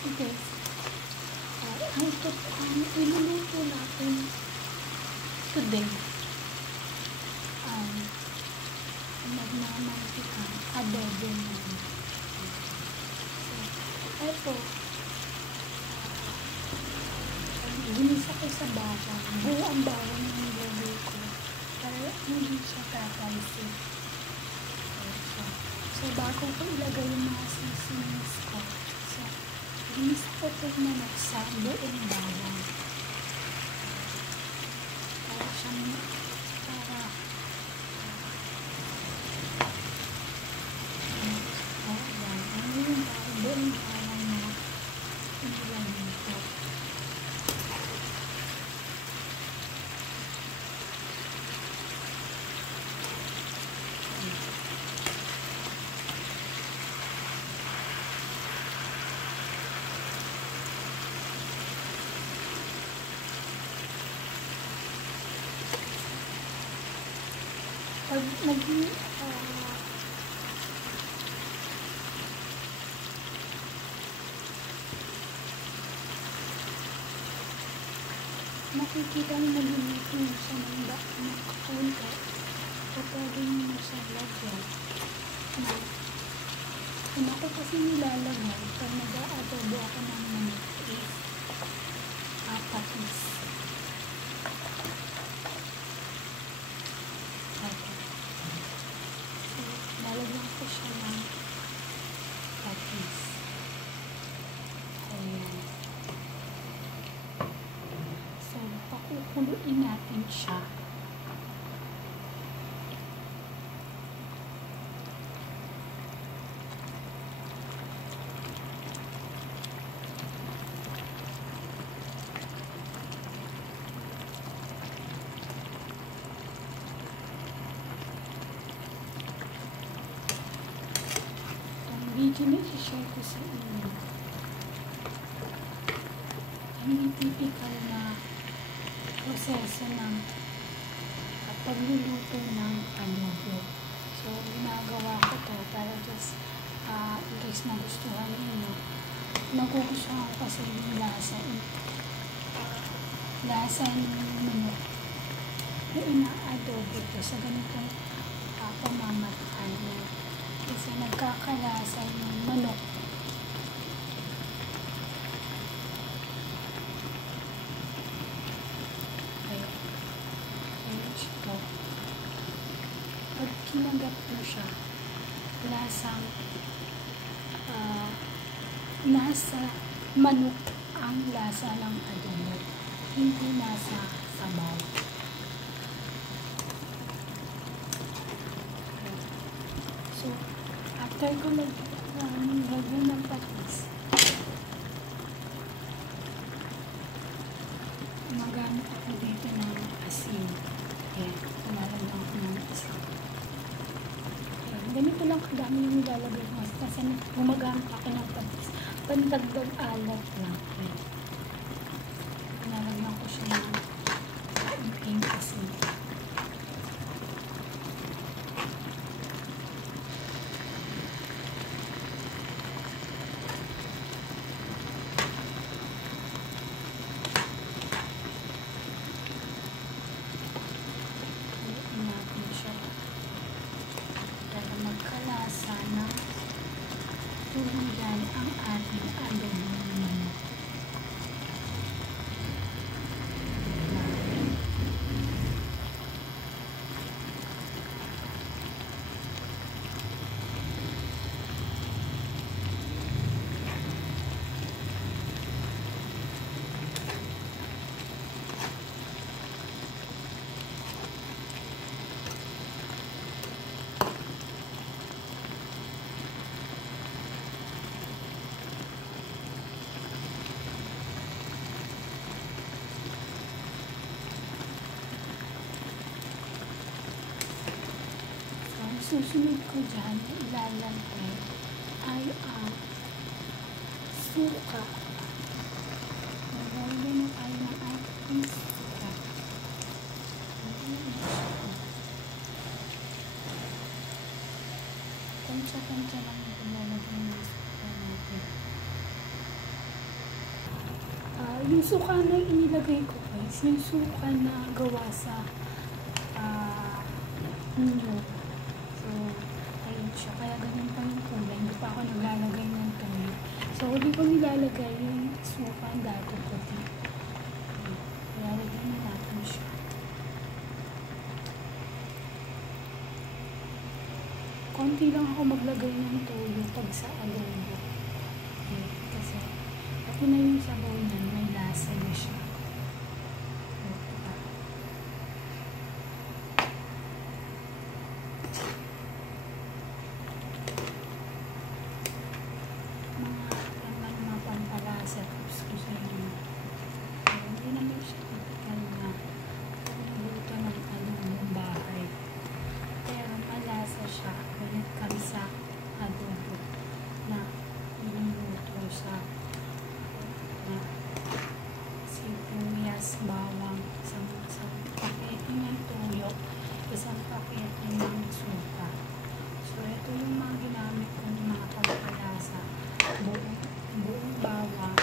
Okay. Ang iluluto natin today, nagmamantikang adobo naman. So, eto, ginisa ko sa bawang. Buo ang bawang ng nilagay ko para hindi siya tatalsik. So, bago ko ilagay yung mga seasonings ko, so, ginisa ko ito manok sa buong bawang. Para siyang, buong bawang na inilagay ko. Pag nakikita mo nalilito mo sa mga kakunti, kapag mo sa lagyan na kung ako kasi nilalagay pag nag-aadobo ako ng manok is patis. So, lalagyan ko siya ng patis. Ayan. So, pakukuluin natin siya. Video na i-share ko sa inyo. Hindi typical na proseso ng pagluluto ng adobo. So, ginagawa ko to para just in case magustuhan ninyo. Nagugustuhan ko kasi yung lasa ng manok na ina-adobo ko sa ganitong pamamaraan. Kasi nagkakalasa yung manok. Ayan siya. Pag kinagat mo siya, lasang nasa manok ang lasa ng adobo. Hindi nasa sabaw. So, after ko lagyan ng patis, gumagamit ako dito ng asin. Ayan, tumalagyan ko ng asin. Ayan, ganito lang kadami yung nilalagay ko. Kasi gumagamit ako ng patis. Pandagdag alat lang. Ayan. Nalagyan ko siya ng iting asin. Magkalasa na tuluyan ang ating adobo ng manok. Susunod ko dyan, ilalagay ay ang suka. Maglalagay na tayo ng ating suka. Tansya-tansya lang yung ilalagay ng suka natin. Yung suka na inilagay ko guys, yung suka na gawa sa inyo. So, ayun siya. Kaya ganun pa yung kulay. Hindi pa ako naglalagay ng tuyo. So, hindi ko nilalagay yung suka dati puti. Kaya lagyan na natin siya. Konti lang ako maglagay ng toyo pag sa adobo. Okay, kasi pati na yung sabaw niyan, may lasa na siya. Mga pampalasa tips ko sa inyo. Hindi naman siya typical na pagluto ng adobong bahay. Pero malasa siya when it comes sa adobo na niluluto sa sibuyas, bawang, isang pakete ng tuyo, isang pakete ng suka. So, ito yung mga ginamit ko ng mga pampalasa. Buong bawang,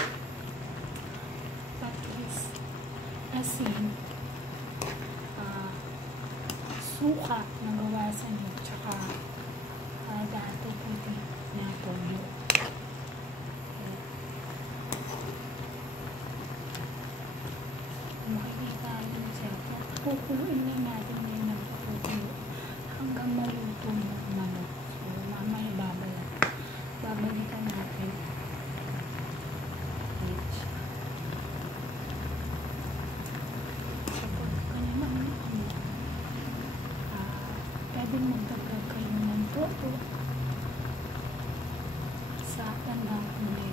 patis, asin, suka na gawasan nyo, tsaka dato puti na toyo. Makikita nyo siya. Pupuluin na natin ngayon ng pupulo hanggang maluto yung manok. So, mamaya babalikan natin. Pwede magdagdag kayo ng toto sa tandang huli.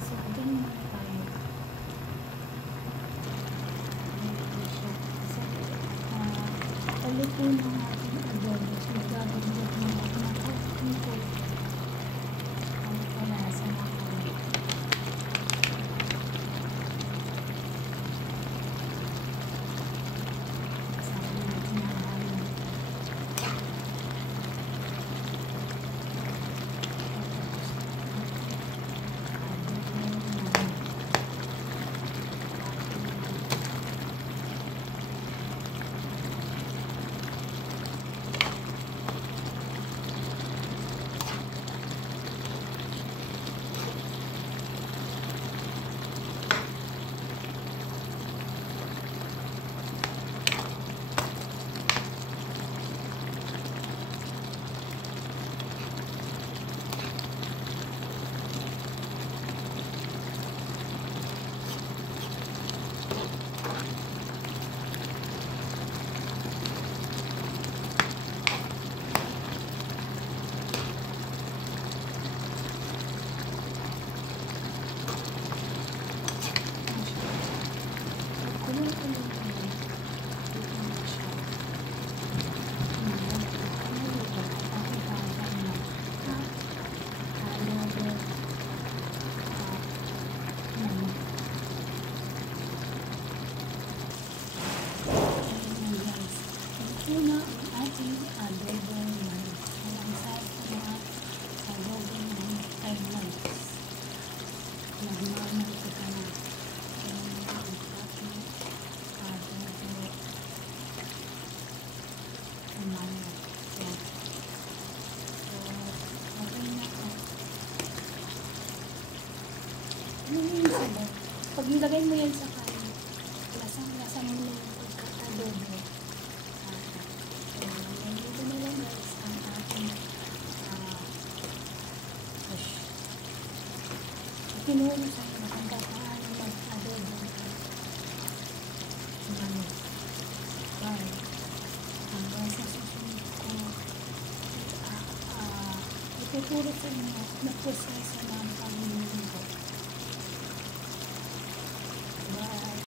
So, dyan muna tayo. Paluto ng ating adobo. So, gagawin na natin ang ito. Ang palasa na kami. Kasama natin ang halong. Una, ang ating adobong manok. Ang sarap na mga adobong manok ay manok. Nagmamanok ka na. Ang ating adobo manok. So, okay na ito. Ano yung sabaw? Pag nilagay mo yan sa kain, lasang-lasa mo yung pagkakadobo. Pinuno sa inyo kung paano mag-adobo ng manok. Bye. Hanggang sa susunod ko, ituturo sa inyo na proseso ng pag